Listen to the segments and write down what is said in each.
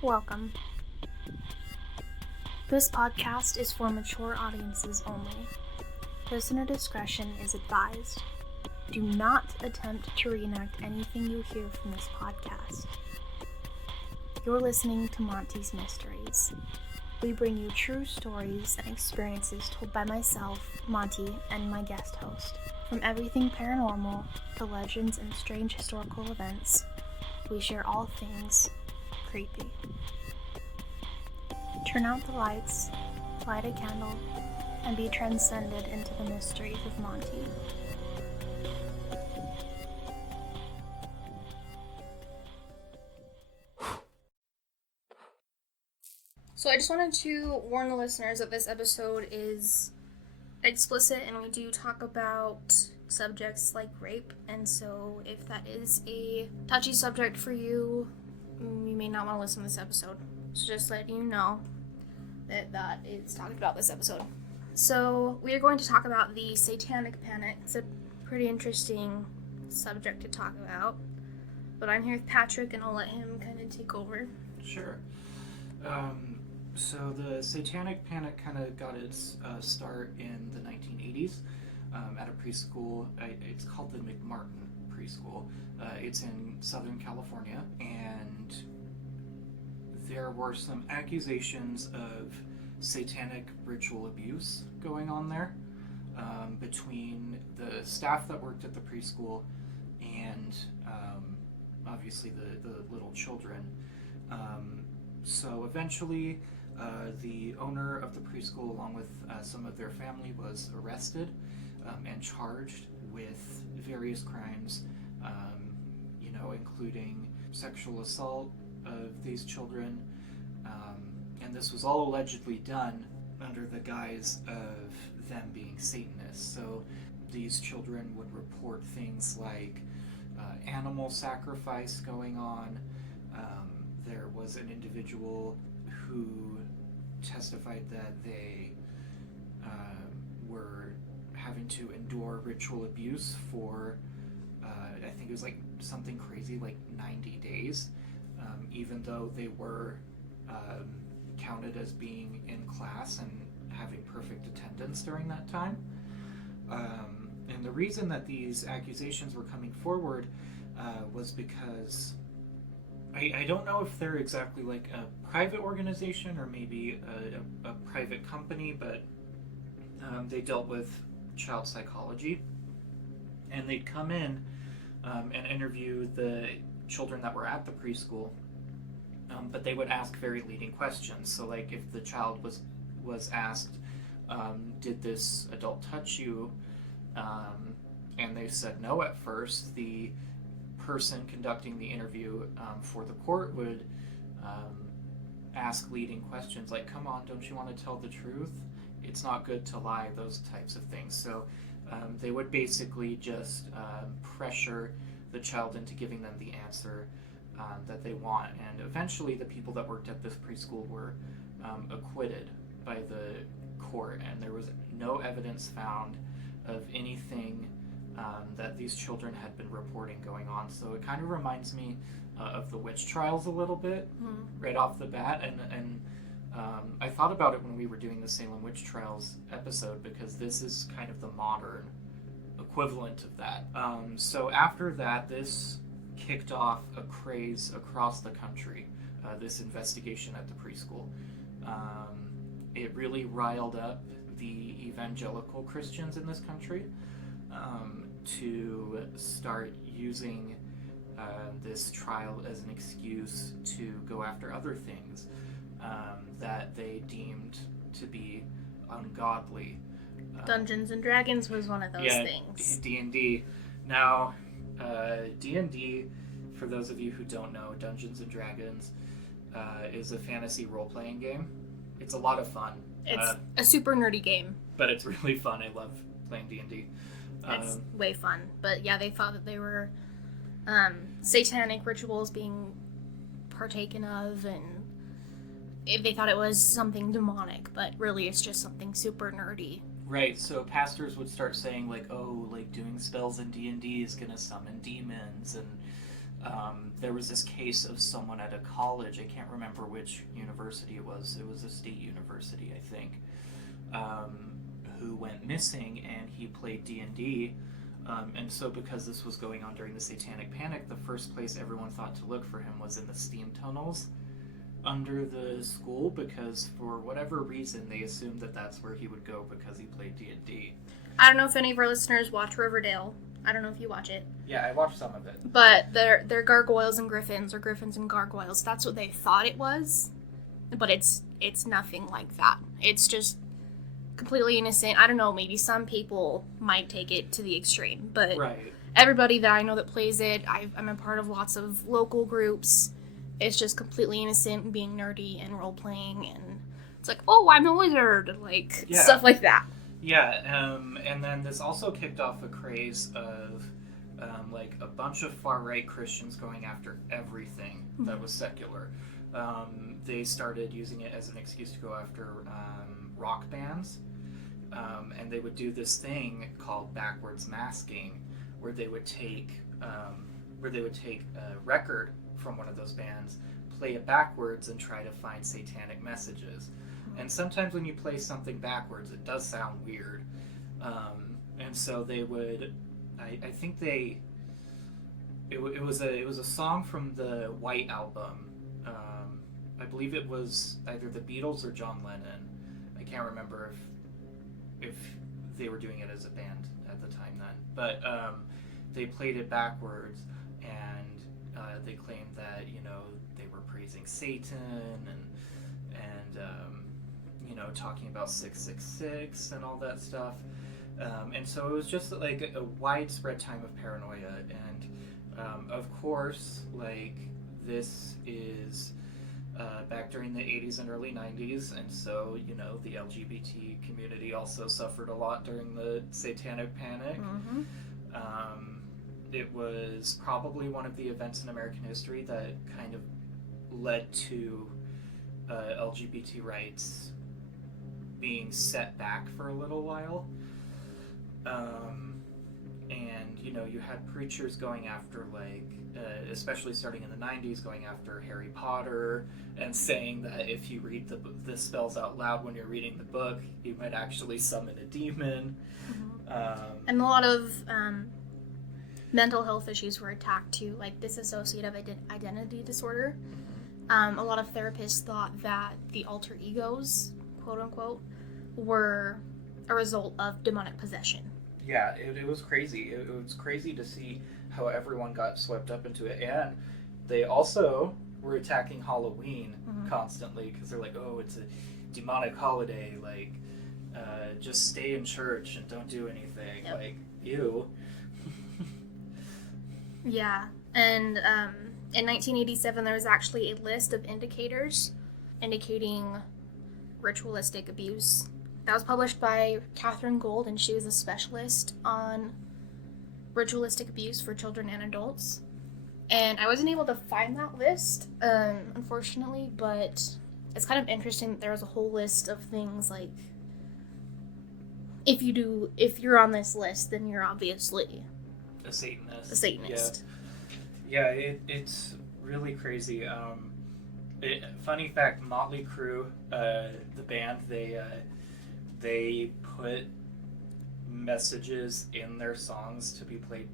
Welcome. This podcast is for mature audiences only. Listener discretion is advised. Do not attempt to reenact anything you hear from this podcast. You're listening to Monty's Mysteries. We bring you true stories and experiences told by myself, Monty, and my guest host. From everything paranormal to legends and strange historical events, we share all things creepy. Turn out the lights, light a candle, and be transcended into the mysteries of Monty. So I just wanted to warn the listeners that this episode is explicit and we do talk about subjects like rape, and so if that is a touchy subject for you, you may not want to listen to this episode. So just letting you know that is talked about this episode. So we are going to talk about the Satanic Panic. It's a pretty interesting subject to talk about, but I'm here with Patrick and I'll let him kind of take over. Sure. So the Satanic Panic kind of got its start in the 1980s at a preschool. It's called the McMartin Preschool. It's in Southern California, and there were some accusations of satanic ritual abuse going on there between the staff that worked at the preschool and obviously the little children. So eventually the owner of the preschool, along with some of their family, was arrested and charged with various crimes, including sexual assault of these children, and this was all allegedly done under the guise of them being Satanists. So these children would report things like animal sacrifice going on. There was an individual who testified that they were having to endure ritual abuse for I think it was like something crazy like 90 days, even though they were counted as being in class and having perfect attendance during that time. And the reason that these accusations were coming forward was because I don't know if they're exactly like a private organization or maybe a private company, but they dealt with child psychology, and they'd come in and interview the children that were at the preschool, but they would ask very leading questions. So like if the child was asked, did this adult touch you, and they said no at first, the person conducting the interview for the court would ask leading questions like, come on, don't you want to tell the truth? It's not good to lie, those types of things. So they would basically just pressure the child into giving them the answer that they want. And eventually the people that worked at this preschool were acquitted by the court, and there was no evidence found of anything that these children had been reporting going on. So it kind of reminds me of the witch trials a little bit, right off the bat. And I thought about it when we were doing the Salem witch trials episode, because this is kind of the modern equivalent of that. So after that, this kicked off a craze across the country, this investigation at the preschool. It really riled up the evangelical Christians in this country to start using this trial as an excuse to go after other things that they deemed to be ungodly. Dungeons and Dragons was one of those things. D&D. Now, D&D, for those of you who don't know, Dungeons and Dragons is a fantasy role-playing game. It's a lot of fun. It's a super nerdy game. But it's really fun. I love playing D&D. It's way fun. But yeah, they thought that they were satanic rituals being partaken of, and they thought it was something demonic, but really it's just something super nerdy. Right, so pastors would start saying like, oh, like doing spells in D&D is gonna summon demons, and There was this case of someone at a college, I can't remember which university it was a state university, I think, who went missing, and he played D&D. And so because this was going on during the Satanic Panic, the first place everyone thought to look for him was in the steam tunnels under the school, because for whatever reason they assumed that that's where he would go because he played D&D. I don't know if any of our listeners watch Riverdale. I don't know if you watch it. Yeah, I watched some of it. But they're gargoyles and griffins, or griffins and gargoyles. That's what they thought it was. But it's nothing like that. It's just completely innocent. I don't know, maybe some people might take it to the extreme. But right. Everybody that I know that plays it, I'm a part of lots of local groups. It's just completely innocent, being nerdy and role-playing. And it's like, oh, I'm a wizard. Like, stuff like that. Yeah, and then this also kicked off a craze of like a bunch of far-right Christians going after everything that was secular. They started using it as an excuse to go after rock bands, and they would do this thing called backwards masking, where they would take a record from one of those bands, play it backwards, and try to find satanic messages. And sometimes when you play something backwards, it does sound weird. And so they would, I think it was a song from the White Album. I believe it was either the Beatles or John Lennon. I can't remember if they were doing it as a band at the time then. But they played it backwards, and they claimed that, they were praising Satan and talking about 666 and all that stuff. And so it was just like a widespread time of paranoia. And of course, like, this is back during the 80s and early 90s. And so, the LGBT community also suffered a lot during the Satanic Panic. Mm-hmm. It was probably one of the events in American history that kind of led to LGBT rights being set back for a little while. And, you had preachers going after, especially starting in the 90s, going after Harry Potter and saying that if you read the spells out loud when you're reading the book, you might actually summon a demon. Mm-hmm. And a lot of mental health issues were attacked too, like dissociative identity disorder. A lot of therapists thought that the alter egos, quote unquote, were a result of demonic possession. Yeah, it was crazy. It was crazy to see how everyone got swept up into it. And they also were attacking Halloween constantly, because they're like, oh, it's a demonic holiday. Like, just stay in church and don't do anything. Yep. Like, ew. Yeah, and in 1987, there was actually a list of indicators indicating ritualistic abuse. That was published by Catherine Gold, and she was a specialist on ritualistic abuse for children and adults. And I wasn't able to find that list, unfortunately, but it's kind of interesting that there was a whole list of things like, if you're on this list, then you're obviously a Satanist. A Satanist. Yeah, it's really crazy. Funny fact, Motley Crue, the band, they put messages in their songs to be played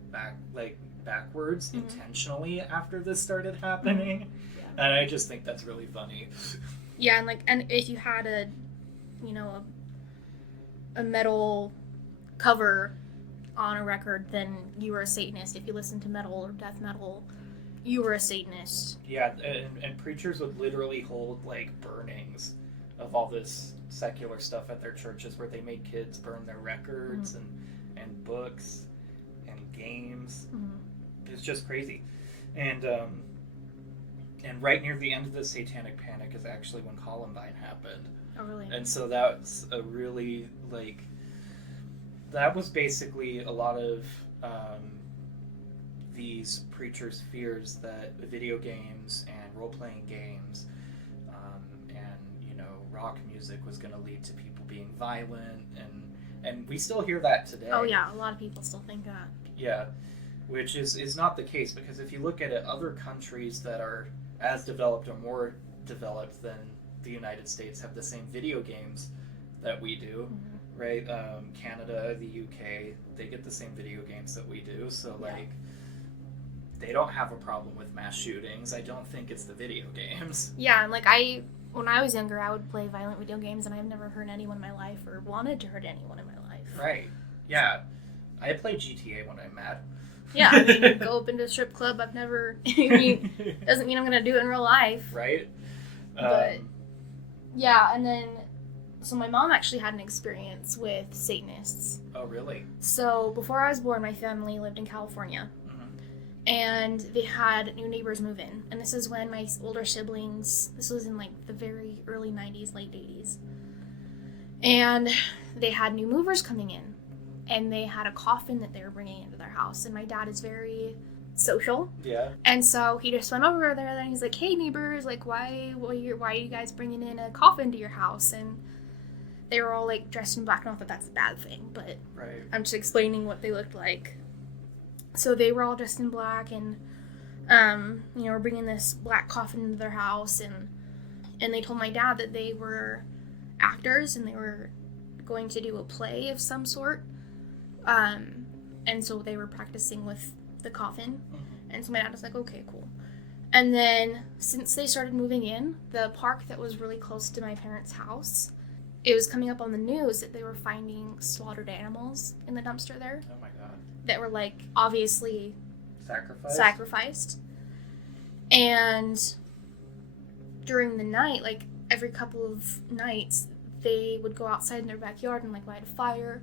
backwards intentionally after this started happening. Yeah. And I just think that's really funny. Yeah, and if you had a metal cover on a record, then you were a Satanist. If you listened to metal or death metal, you were a Satanist. Yeah, and preachers would literally hold burnings of all this secular stuff at their churches, where they made kids burn their records and books and games. It's just crazy. And right near the end of the Satanic Panic is actually when Columbine happened. Oh, really? And so that's a really that was basically a lot of these preachers' fears that video games and role-playing games and rock music was going to lead to people being violent, and we still hear that today. Oh yeah, a lot of people still think that. Yeah, which is not the case, because if you look at it, other countries that are as developed or more developed than the United States have the same video games that we do, right? Canada, the UK, they get the same video games that we do, so like they don't have a problem with mass shootings. I don't think it's the video games. Yeah, and like when I was younger, I would play violent video games, and I've never hurt anyone in my life or wanted to hurt anyone in my life. Right. Yeah. I play GTA when I'm mad. Yeah, I mean, go up into a strip club. I've never. Doesn't mean I'm gonna do it in real life. Right. But yeah, and then so my mom actually had an experience with Satanists. Oh, really? So before I was born, my family lived in California, and they had new neighbors move in. And this is when my older siblings. This was in like the very early '90s, late '80s, and they had new movers coming in. And they had a coffin that they were bringing into their house. And my dad is very social. Yeah. And so he just went over there and he's like, hey, neighbors, like, why are you guys bringing in a coffin to your house? And they were all, like, dressed in black. Not that that's a bad thing, but I'm just explaining what they looked like. So they were all dressed in black and, we're bringing this black coffin into their house. And they told my dad that they were actors and they were going to do a play of some sort. And so they were practicing with the coffin. And so my dad was like, okay, cool. And then since they started moving in, the park that was really close to my parents' house, it was coming up on the news that they were finding slaughtered animals in the dumpster there. Oh my god. That were like obviously sacrificed. And during the night, like every couple of nights, they would go outside in their backyard and like light a fire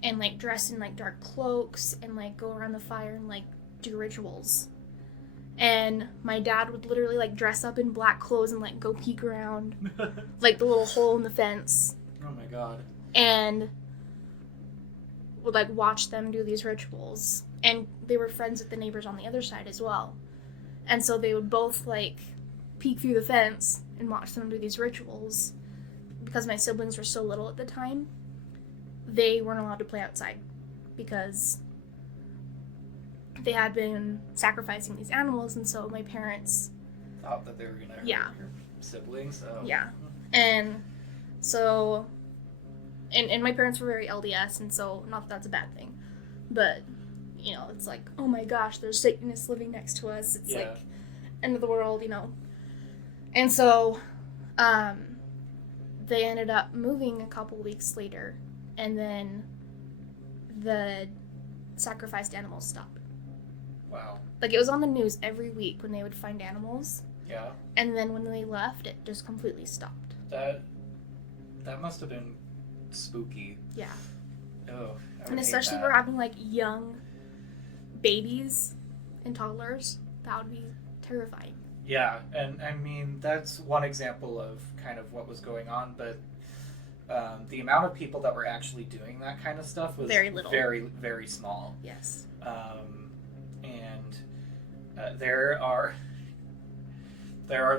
and like dress in like dark cloaks and like go around the fire and like do rituals. And my dad would literally like dress up in black clothes and like go peek around like the little hole in the fence. Oh my god. And would like watch them do these rituals. And they were friends with the neighbors on the other side as well. And so they would both like peek through the fence and watch them do these rituals. Because my siblings were so little at the time, they weren't allowed to play outside because they had been sacrificing these animals, and so my parents thought that they were gonna hurt your siblings. So. Yeah, and so, and my parents were very LDS, and so not that that's a bad thing, but it's like, oh my gosh, there's Satanists living next to us. It's like end of the world, and so, they ended up moving a couple weeks later, and then the sacrificed animals stopped. Wow. Like, it was on the news every week when they would find animals. Yeah. And then when they left, it just completely stopped. That must have been spooky. Yeah. Oh, and especially if we're having, like, young babies and toddlers, that would be terrifying. Yeah, and I mean, that's one example of kind of what was going on, but the amount of people that were actually doing that kind of stuff was very little. Very, very small. Yes. And there are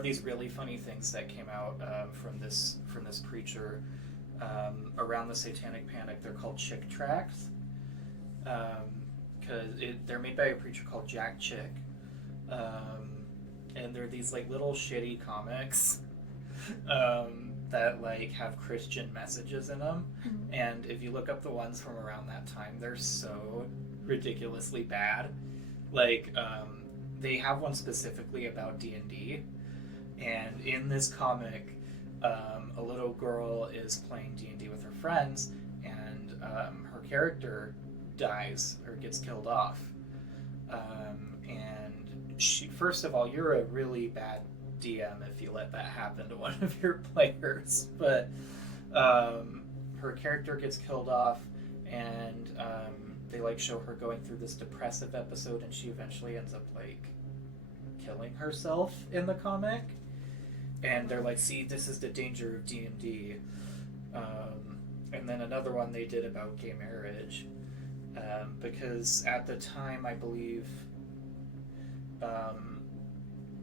these really funny things that came out from this preacher around the Satanic Panic. They're called Chick tracts because they're made by a preacher called Jack Chick. And they're these like little shitty comics that like have Christian messages in them. Mm-hmm. And if you look up the ones from around that time, they're so ridiculously bad. Like they have one specifically about D&D, and in this comic, a little girl is playing D&D with her friends, and her character dies or gets killed off. And she, first of all, you're a really bad DM if you let that happen to one of your players. But her character gets killed off, and they like show her going through this depressive episode, and she eventually ends up like killing herself in the comic. And they're like, see, this is the danger of D&D. And then another one they did about gay marriage. Because at the time, I believe...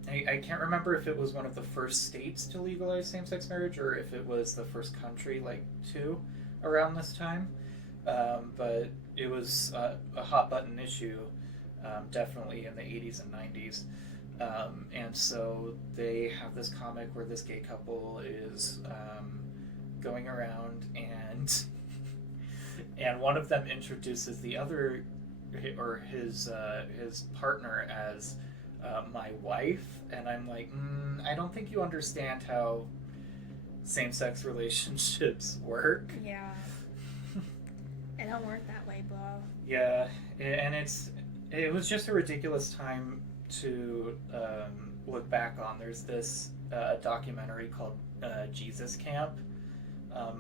I can't remember if it was one of the first states to legalize same-sex marriage or if it was the first country, to around this time. But it was a hot-button issue definitely in the 80s and 90s. And so they have this comic where this gay couple is going around, and one of them introduces the other, or his partner, as my wife, and I'm like, I don't think you understand how same-sex relationships work. Yeah. It don't work that way, bro. Yeah, and it was just a ridiculous time to look back on. There's this documentary called Jesus Camp.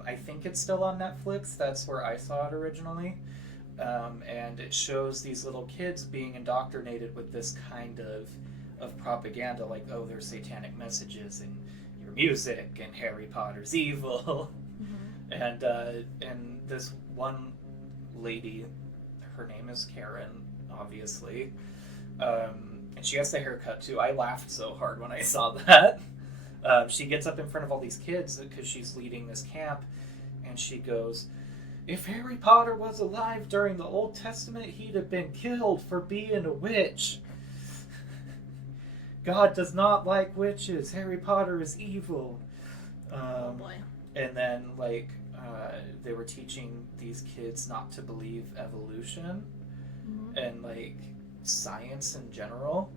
I think it's still on Netflix. That's where I saw it originally. And it shows these little kids being indoctrinated with this kind of propaganda, like, oh, there's satanic messages in your music, and Harry Potter's evil. And this one lady, her name is Karen, obviously, and she has the haircut too. I laughed so hard when I saw that. She gets up in front of all these kids because she's leading this camp, and she goes, if Harry Potter was alive during the Old Testament, he'd have been killed for being a witch. God does not like witches. Harry Potter is evil. Oh boy. And then, like, they were teaching these kids not to believe evolution and, like, science in general.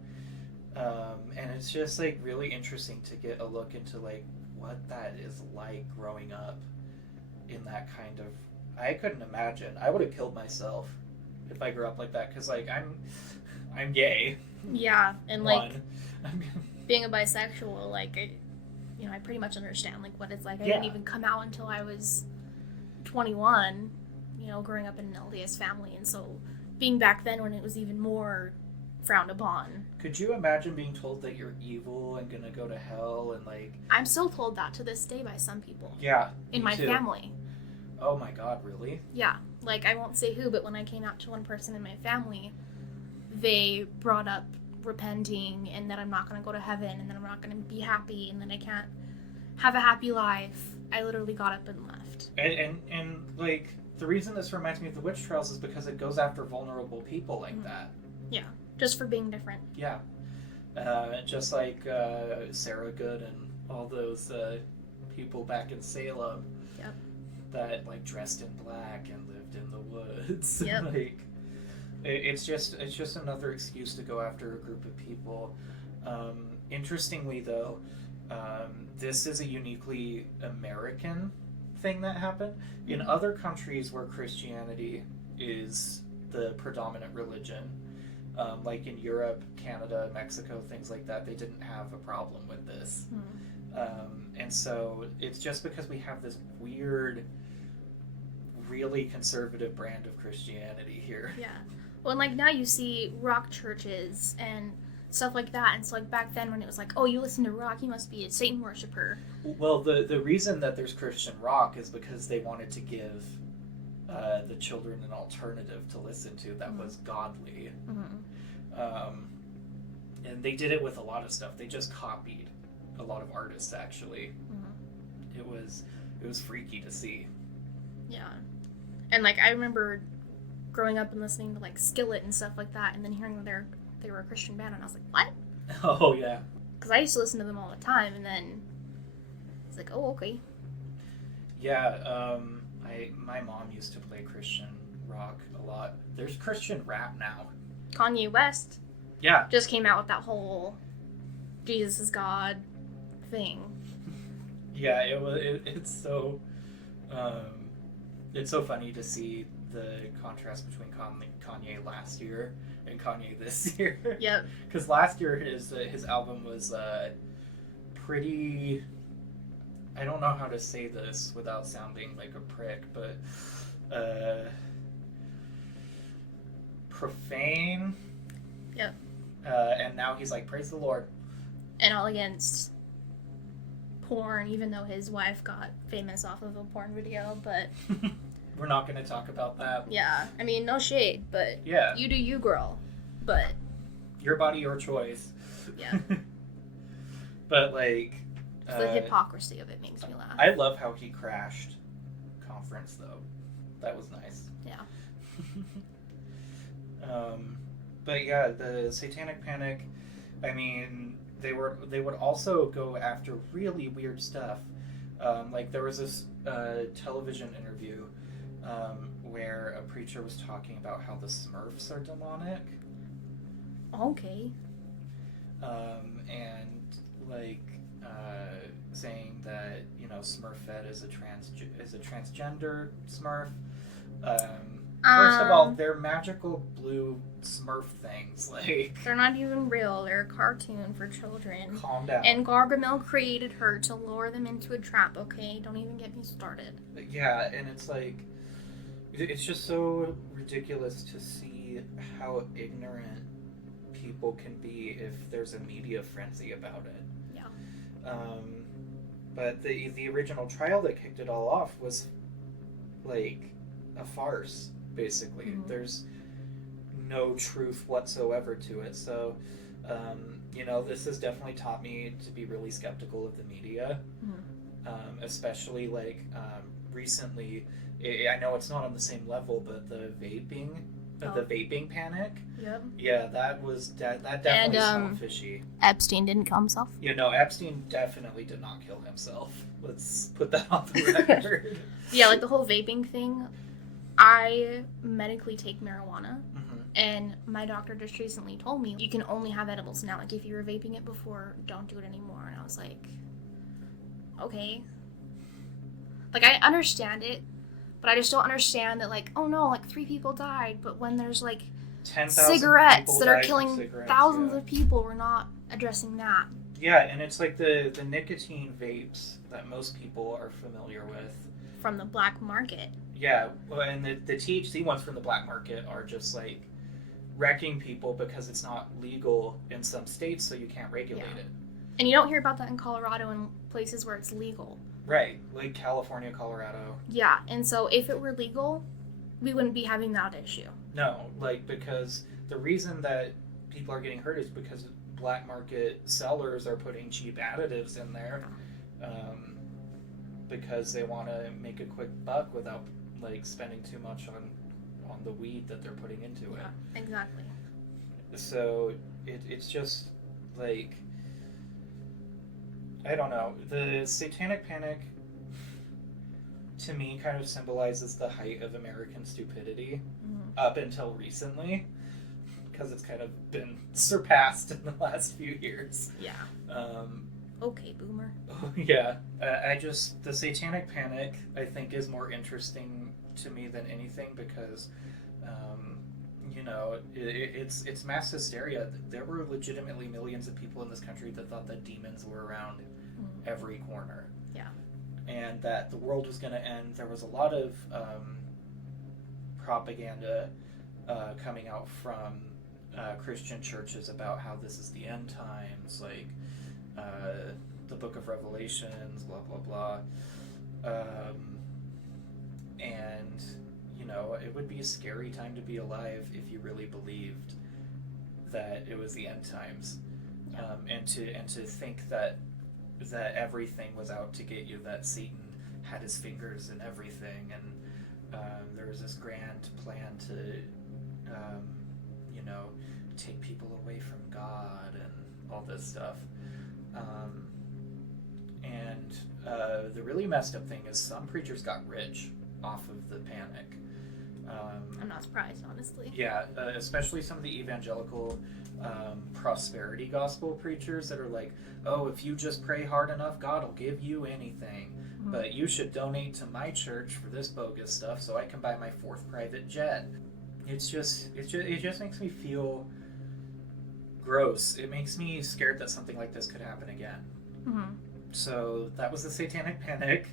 And it's just, like, really interesting to get a look into, like, what that is like growing up in that kind of... I couldn't imagine. I would have killed myself if I grew up like that, because, like, I'm gay. Yeah, and, like, being a bisexual, like, I pretty much understand, like, what it's like. I didn't even come out until I was 21, growing up in an LDS family, and so being back then when it was even more frowned upon. Could you imagine being told that you're evil and gonna go to hell, and, like... I'm still told that to this day by some people. Yeah, in my family. Oh my god, really? Yeah, like, I won't say who, but when I came out to one person in my family, they brought up repenting, and that I'm not going to go to heaven, and that I'm not going to be happy, and that I can't have a happy life. I literally got up and left. And like, the reason this reminds me of the witch trials is because it goes after vulnerable people like that. Yeah, just for being different. Yeah. Just like Sarah Good and all those people back in Salem. Yep. That, like, dressed in black and lived in the woods. Yep. Like, it's just another excuse to go after a group of people. Interestingly, though, this is a uniquely American thing that happened. In other countries where Christianity is the predominant religion, like in Europe, Canada, Mexico, things like that, they didn't have a problem with this. And so it's just because we have this weird, really conservative brand of Christianity here. Yeah. Well, and, like, now you see rock churches and stuff like that, and so, like, back then when it was like, oh, you listen to rock, you must be a Satan worshiper. Well, the reason that there's Christian rock is because they wanted to give the children an alternative to listen to that was godly. And they did it with a lot of stuff. They just copied a lot of artists, actually. It was freaky to see. Yeah. And, like, I remember growing up and listening to, like, Skillet and stuff like that, and then hearing that they were a Christian band, and I was like, what? Oh, yeah. Because I used to listen to them all the time, and then it's like, oh, okay. Yeah, my mom used to play Christian rock a lot. There's Christian rap now. Kanye West. Yeah. Just came out with that whole Jesus is God thing. Yeah, it's so funny to see the contrast between Kanye last year and Kanye this year. Yep. Because last year his album was pretty... I don't know how to say this without sounding like a prick, but profane. Yep. And now he's like, praise the Lord. And all against porn, even though his wife got famous off of a porn video, but... We're not going to talk about that. Yeah. I mean, no shade, but yeah. You do you, girl. But... Your body, your choice. Yeah. But, like... the hypocrisy of it makes me laugh. I love how he crashed Conference, though. That was nice. Yeah. But yeah, the Satanic Panic, I mean, they would also go after really weird stuff. Like there was this television interview where a preacher was talking about how the Smurfs are demonic. Okay. And like saying that Smurfette is a transgender Smurf. First of all, they're magical blue Smurf things. Like they're not even real. They're a cartoon for children. Calm down. And Gargamel created her to lure them into a trap. Okay, don't even get me started. Yeah, and it's like it's just so ridiculous to see how ignorant people can be if there's a media frenzy about it. Yeah. But the original trial that kicked it all off was like a farce, basically. Mm-hmm. There's no truth whatsoever to it. So, this has definitely taught me to be really skeptical of the media, especially like recently. I know it's not on the same level, but the vaping panic. Yep. Yeah, that definitely smelled fishy. Epstein didn't kill himself. Epstein definitely did not kill himself. Let's put that on the record. Yeah, like the whole vaping thing. I medically take marijuana, and my doctor just recently told me you can only have edibles now. Like if you were vaping it before, don't do it anymore. And I was like, okay. Like I understand it. But I just don't understand that, like, oh no, like 3 people died, but when there's like 10,000 cigarettes that are killing thousands yeah. of people, we're not addressing that. Yeah, and it's like the nicotine vapes that most people are familiar with. From the black market. Yeah, well, and the THC ones from the black market are just like wrecking people because it's not legal in some states, so you can't regulate it. And you don't hear about that in Colorado and places where it's legal. Right, like California, Colorado. Yeah, and so if it were legal, we wouldn't be having that issue. No, like because the reason that people are getting hurt is because black market sellers are putting cheap additives in there because they want to make a quick buck without like spending too much on the weed that they're putting into it. Yeah, exactly. So it's just like, I don't know. The Satanic Panic, to me, kind of symbolizes the height of American stupidity up until recently, because it's kind of been surpassed in the last few years. Yeah. Okay, boomer. Yeah. The Satanic Panic, I think, is more interesting to me than anything because, it's mass hysteria. There were legitimately millions of people in this country that thought that demons were around every corner. Yeah. And that the world was going to end. There was a lot of propaganda coming out from Christian churches about how this is the end times, like the Book of Revelations, blah, blah, blah. And it would be a scary time to be alive if you really believed that it was the end times, and to think that everything was out to get you, that Satan had his fingers in everything, and there was this grand plan to take people away from God and all this stuff. And the really messed up thing is some preachers got rich off of the panic. I'm not surprised, honestly. Yeah, especially some of the evangelical prosperity gospel preachers that are like, oh, if you just pray hard enough, God will give you anything. But you should donate to my church for this bogus stuff so I can buy my 4th private jet. It just makes me feel gross. It makes me scared that something like this could happen again. So that was the Satanic Panic.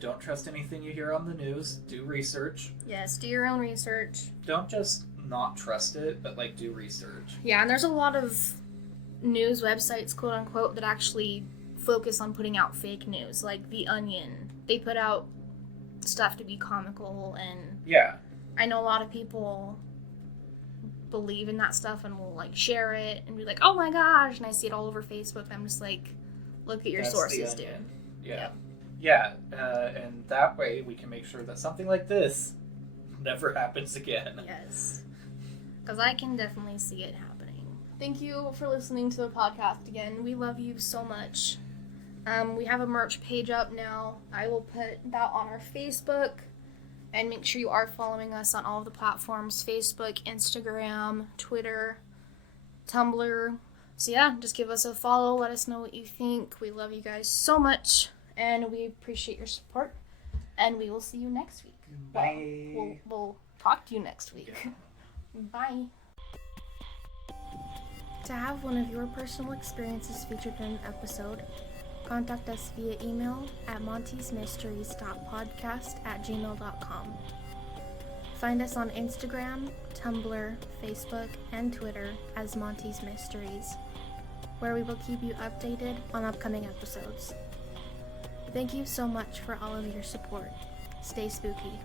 Don't trust anything you hear on the news. Do research. Yes, do your own research. Don't just not trust it, but do research. Yeah, and there's a lot of news websites, quote unquote, that actually focus on putting out fake news, like The Onion. They put out stuff to be comical, and yeah, I know a lot of people believe in that stuff and will share it and be like, oh my gosh, and I see it all over Facebook, and I'm just like, look at your sources, dude. Yeah. Yeah, and that way we can make sure that something like this never happens again. Yes. because I can definitely see it happening. Thank you for listening to the podcast again. We love you so much. We have a merch page up now. I will put that on our Facebook. And make sure you are following us on all of the platforms: Facebook, Instagram, Twitter, Tumblr. So yeah, just give us a follow. Let us know what you think. We love you guys so much. And we appreciate your support. And we will see you next week. Bye. We'll talk to you next week. Yeah. Bye. To have one of your personal experiences featured in an episode, contact us via email at montysmysteries.podcast@gmail.com. Find us on Instagram, Tumblr, Facebook, and Twitter as Monty's Mysteries, where we will keep you updated on upcoming episodes. Thank you so much for all of your support. Stay spooky.